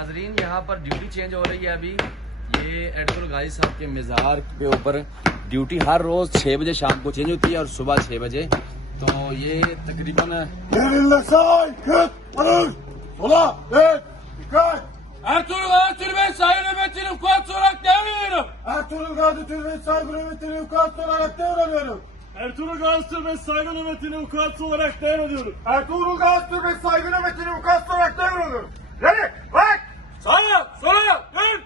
नाजरीन यहाँ पर ड्यूटी चेंज हो रही है अभी। ये एडकुल गाजी साहब के मज़ार के ऊपर ड्यूटी हर रोज 6 बजे शाम को चेंज होती है और सुबह 6 बजे। तो ये तकरीबन Ertuğrul Gazi'dir ve saygı nöbetini vukuatçı olarak devrediyorum. Ertuğrul Gazi'dir ve saygı nöbetini vukuatçı olarak devrediyorum. Ready, bak! Sağa, sola, dön!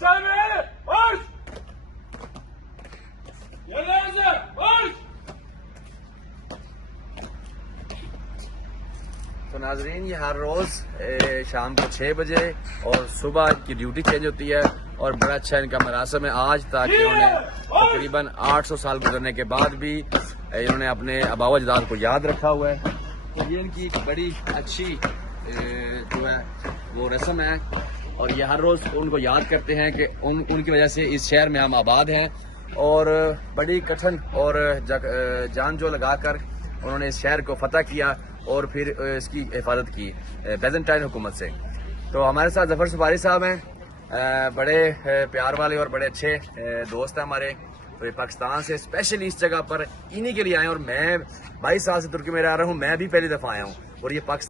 Çelmeye, marş! Yerlerinize, marş! तो नाजरीन ये हर रोज शाम को 6 बजे और सुबह की ड्यूटी चेंज होती है और बड़ा अच्छा इनका मरासम है आज, ताकि उन्हें तकरीबन 800 साल गुजरने के बाद भी इन्होंने अपने आबाओ अजदाद को याद रखा हुआ है। तो ये इनकी एक बड़ी अच्छी जो है वो रस्म है और ये हर रोज उनको याद करते हैं कि उनकी वजह से इस शहर में हम आबाद हैं और बड़ी कठिन और जान जो लगाकर उन्होंने इस शहर को फतह किया और फिर इसकी हिफाजत की बैजेंटाइन हुकूमत से। तो हमारे साथ जफर सफारी साहब हैं, बड़े प्यार वाले और बड़े अच्छे दोस्त हैं हमारे। तो ये पाकिस्तान से स्पेशली इस जगह पर इन्हीं के लिए आए और मैं 22 साल से तुर्की में रह रहा हूँ, मैं भी पहली दफ़ा आया हूँ और ये पाकिस्तान